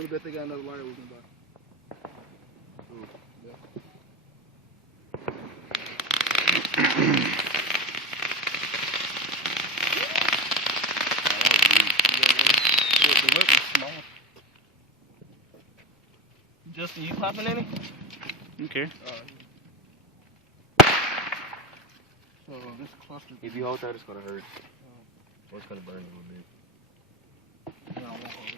want to bet they got another lighter we can buy? Ooh. Yeah. The whip is small. Justin, you popping any? Okay. So this cluster. If you hold that, it's gonna hurt. Or it's gonna burn a little bit. No, I won't hold it.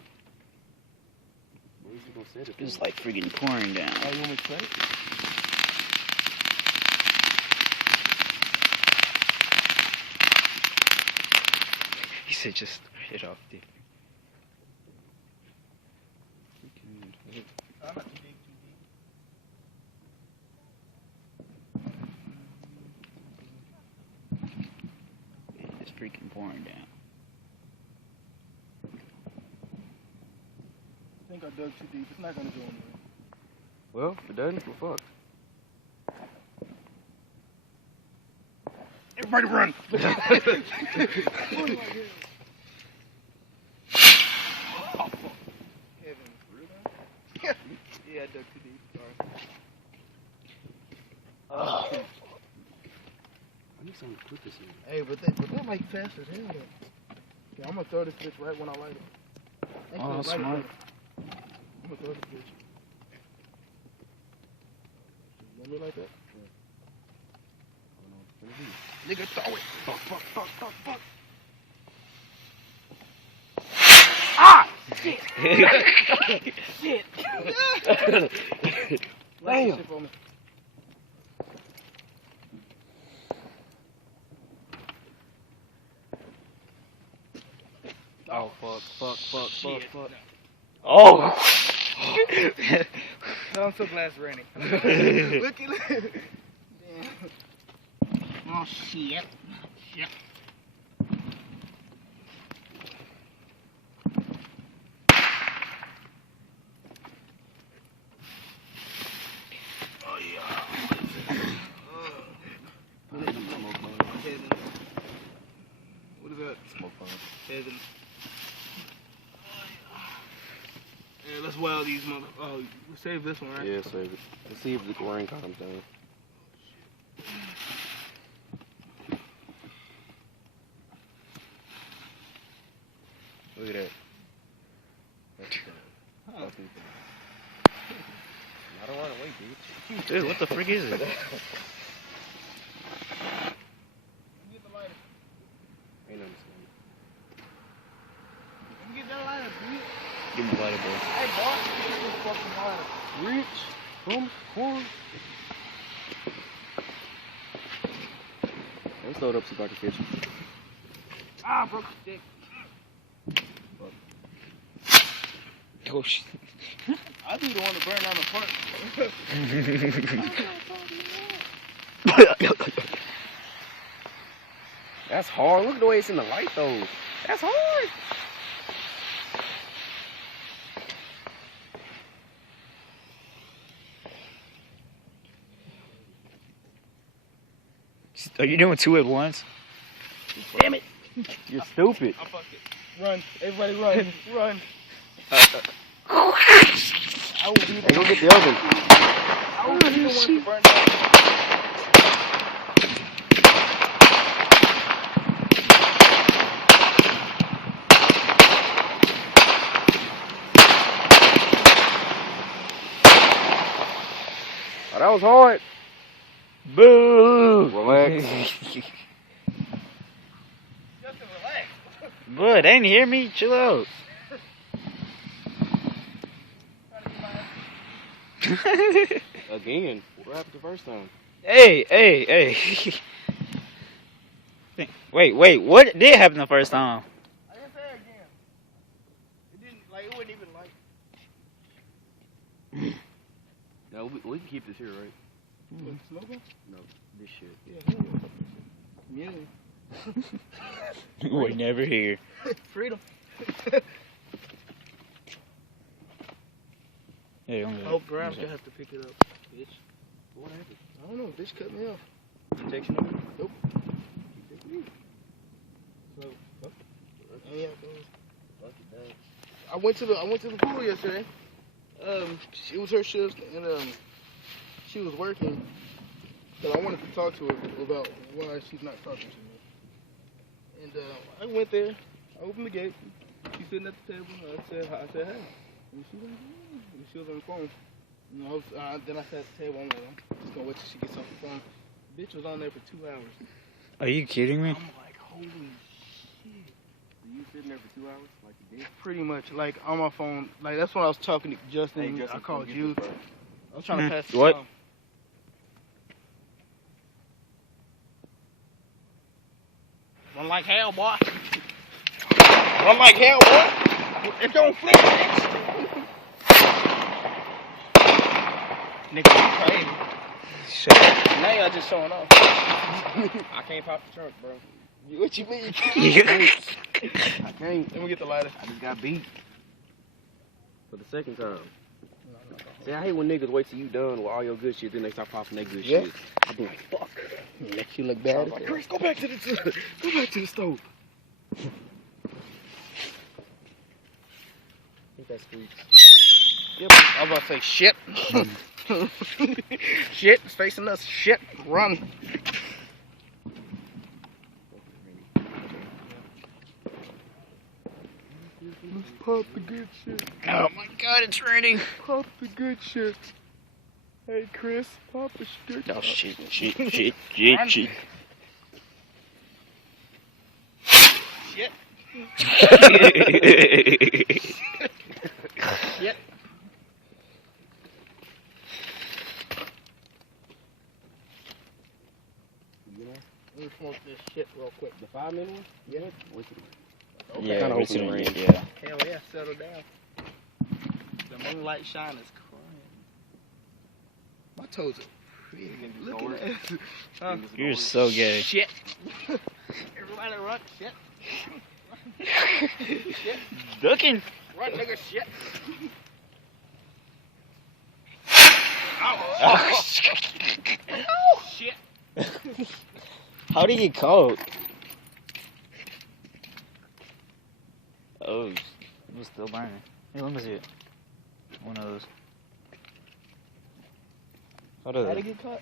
Where is you gonna set it? It's like freaking pouring down. Oh, you want me to set it? He said just start it off there. I'm not too deep, It's freaking pouring down. I think I dug too deep. It's not gonna go anywhere. Well, if it doesn't, we're fucked. Everybody run! Yeah, I dug too deep. Sorry. I need something to put this in. Hey, but they're like fast as hell. Yeah, I'm gonna throw this bitch right when I light it. Oh, Actually, that's light it smart. first. I'm gonna throw this bitch. You want me like that? Nigga, throw it. Fuck, fuck, fuck, fuck, fuck. Ah! Shit! Shit! Light this shit for me. Oh, fuck. Oh! No, I'm so glad it's raining. Look at it. Damn. Oh, shit. Shit. Oh, yeah. What is that? Smoke bomb. Heaven. Yeah, let's wild these mother. Oh, we'll save this one, right? Yeah, save it. Let's see if the rain comes down. Look at that. That's fucking thing. I don't run away, bitch. Dude, what the frick is it? Get the lighter. Ain't nothing Get that lighter, bitch. Give me a lighter, boy. Hey, boss, get this fucking lighter. Rich, from corn. Let's load up so I can catch you. Ah, broke the stick. Oh, shit. I'll be the one to burn down the park. That's hard. Look at the way it's in the light, though. That's hard. Are you doing two at once? Damn it. You're stupid. I fucked it. Run. Everybody run. Run. I will be Hey, the go one. get the oven. I will be the one to burn down. Oh, that was hard. Boo! Relax. Justin, relax. Bud, they didn't hear me. Chill out. Again. What happened the first time? Hey. Wait. What did happen the first time? I didn't say it again. It didn't, like, it wasn't even like. No, we can keep this here, right? What, smoking? No, this shit. Yeah. You were never here. Freedom. Hey, only Oh, Grimes gonna have to pick it up. Bitch. What happened? I don't know. Bitch cut me off. Protection over? Nope. So, fuck. Any of those. Fuck it, dang. I went to the pool yesterday. It was her shift, and she was working. So I wanted to talk to her about why she's not talking to me. And I went there. I opened the gate. She's sitting at the table. I said hey. And she was like, and she was on the phone. You know, then I sat at the table. I'm like, I'm just gonna wait till she gets off the phone. Bitch was on there for 2 hours. Are you kidding me? I'm like, holy shit. So you sitting there for 2 hours, like you did? Pretty much, like on my phone. Like that's when I was talking to Justin. Hey, Justin, I called get you. this, bro. I was trying to pass the What? time. Run like hell, boy. Run like hell, boy. It don't flip, bitch. Nigga, you crazy. Shut up. Now y'all just showing off. I can't pop the trunk, bro. What you mean? I can't. Let me get the lighter. I just got beat. For the second time. See, I hate when niggas wait till you done with all your good shit, then they start popping their good shit. I be like, fuck. Makes you look bad. Like, Chris, go back to the stove. I think that's sweet. Yep. I was about to say shit. Shit, it's facing us. Shit, run. Let's pop the good shit. Oh my god, it's raining. Pop the good shit. Hey Chris, pop the good Oh shit, shit, Run. shit, shit, shit. Shit. Shit. You know? Let me smoke this shit real quick. The 5-minute one? Yeah. What's it? Yeah, Kinda it's open raining, range. yeah. Hell yeah, settle down. The moonlight shine is crying. My toes are pretty. Look at that. Huh? You're so gay. Shit. Everybody run. Shit. Shit. Ducking. Run, nigga. Shit. Oh, Shit. how do you get caught? Oh, it's still burning. Hey, let me see it. One of those. How'd it get caught?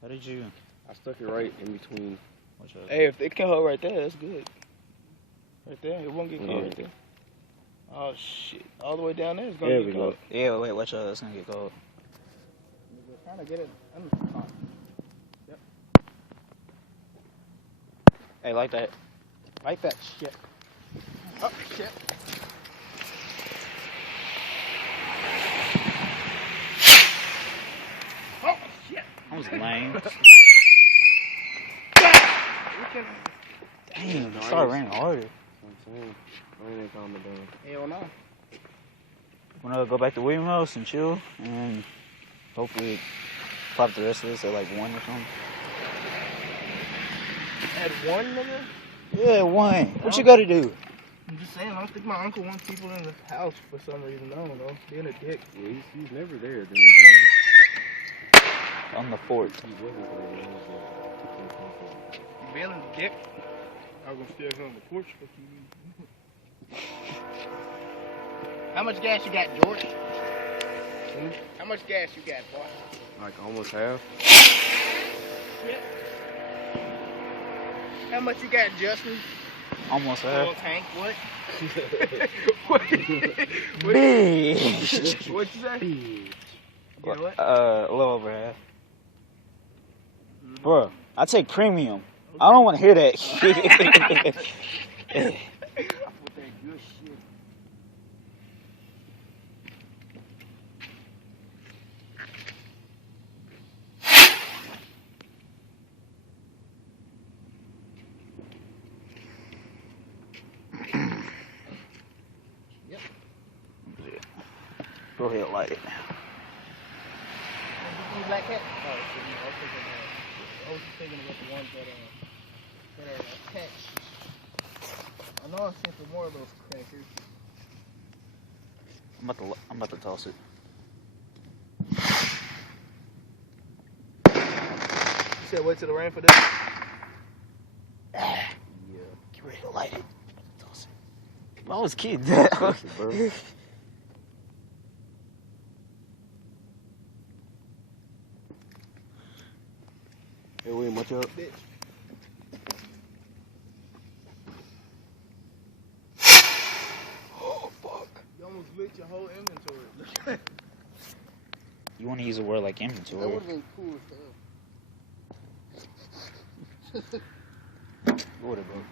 How did you? I stuck it right in between. Watch out. Hey, if it can hold right there, that's good. Right there, it won't get caught Yeah. right there. Oh shit! All the way down there is gonna There get we caught. go. Yeah, wait, watch out. That's gonna get caught. We're trying to get it under the top. Yep. Hey, like that. Like that shit. Oh shit. Oh shit. That was lame. We can. Damn, No, it I started ain't- raining harder. That's what I'm saying. I ain't calming down. Hell no. We're gonna go back to William House and chill, and hopefully pop the rest of this at like 1 or something. At one, nigga. Yeah, 1. What you gotta do? I'm just saying. I don't think my uncle wants people in the house for some reason. I don't know. Being a dick. Yeah, he's never there. Then he's On the fort. he wasn't there. He was there. Being a dick. I was gonna stay here on the porch. Fuck you. How much gas you got, George? How much gas you got, boy? Like almost half. Shit. How much you got, Justin? Almost Full half. tank. What? what? Bitch. What'd you say? You know what? A little over half. Bruh, I take premium. I don't want to hear that. With that good shit. Go ahead, light it. Black cat? Oh, I was thinking about the ones that are attached. I know I was thinking for more of those crackers. I'm about to toss it. You said wait till the rain for this? Yeah. Get ready to light it. Toss it. I was kidding. Listen, bro. Hey, William, what's up? Bitch. Oh, fuck. You almost licked your whole inventory. You want to use a word like That inventory. would have been cool as hell. What it, bro?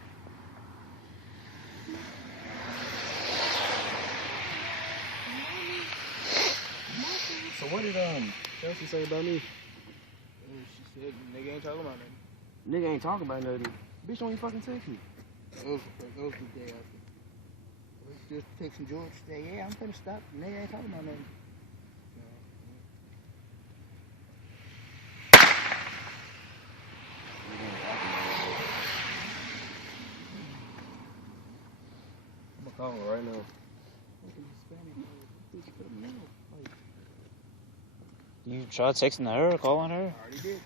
So what did Chelsea say about me? And she said, nigga ain't talking about nothing. Nigga ain't talking about nothing. Bitch don't even fucking text me. That was the day after. Let's just texting George. Say, yeah, I'm finna stop. Nigga ain't talking about nothing. I'm gonna call her right now. You try texting her or calling her? I already did.